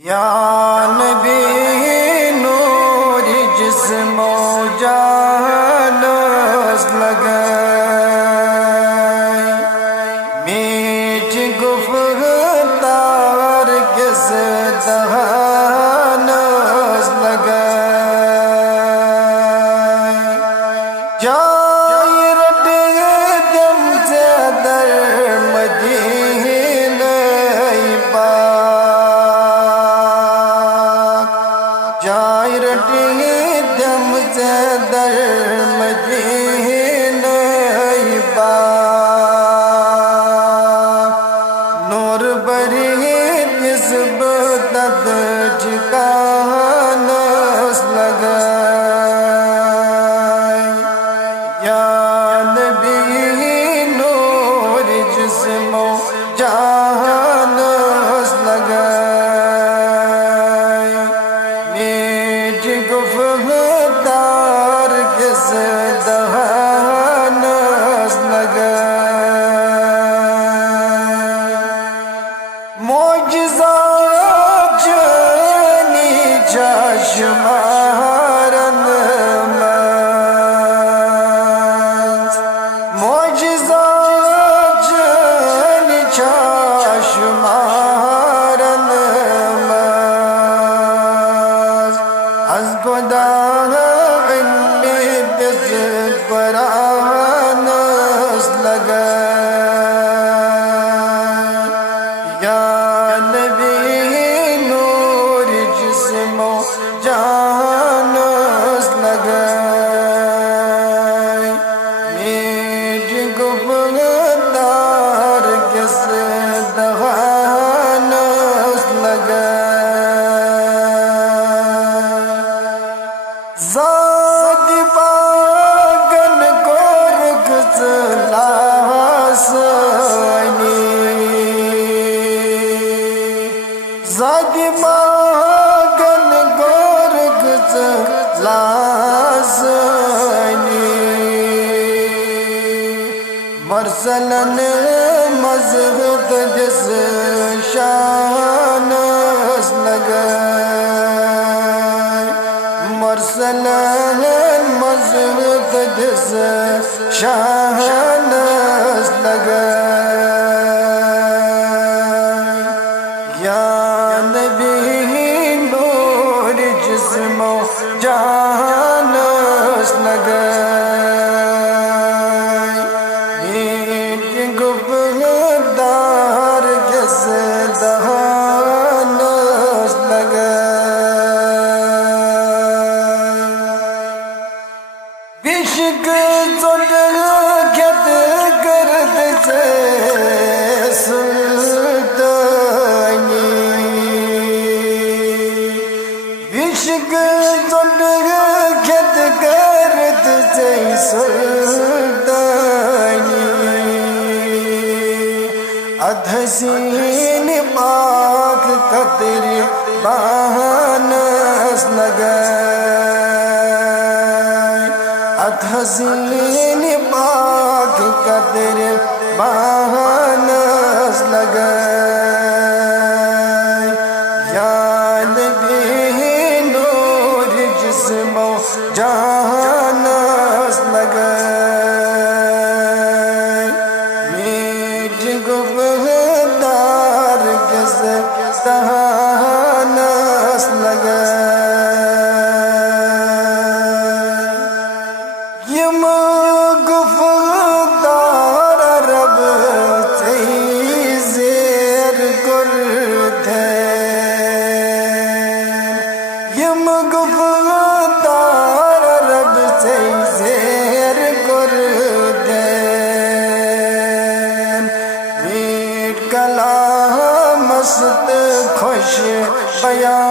या नबी नूर जिस्मो जानस लगाए, मीठ गुफ्तार किस दहानस लगाए। जाए रटे दम से दर मदीना जाए रटे दम से दर मदीना नूर बरी जिस्म दद ठिकानस लगाए। या नबी नूर जिस्मो जानस लगाए, मीठ गुफ्तार किस दहानस लगाए। मोजज़ात जानी चश्मारन मोजज़ात जानी चश्मारन az खुदा परानस लगाए। या नबी नूर जिस्मो जानस लगाए, मीठ गुफ्तार किस दहानस लगाए। ज़ात पागन को रुखसलासनी, ज़ात पागन को रुखसलासनी, मरसलन मज़हब जिस शानस लगाए। मरसलन मज़हब जिस शानस लगाए। या नबी नूर जिस्मो जानस लगाए, मीठ गुफ्तार किस दहानस लगाए। इश्क करद से सुल्तानी, इश्क करद से सुल्तानी, अधसीन पाक कतरी बानस लगाए। अधसीन पाक कदर बानस लगाए। या नबी नूर जिस्मो जानस लगाए, मीठ गुफ्तार किस दहानस लगाए। यम गुफ्तार रब से ज़ेर कुर्थे, यम गुफ्तार रब से ज़ेर कुर्थे, मीठ कलाम मस्त खुश बयां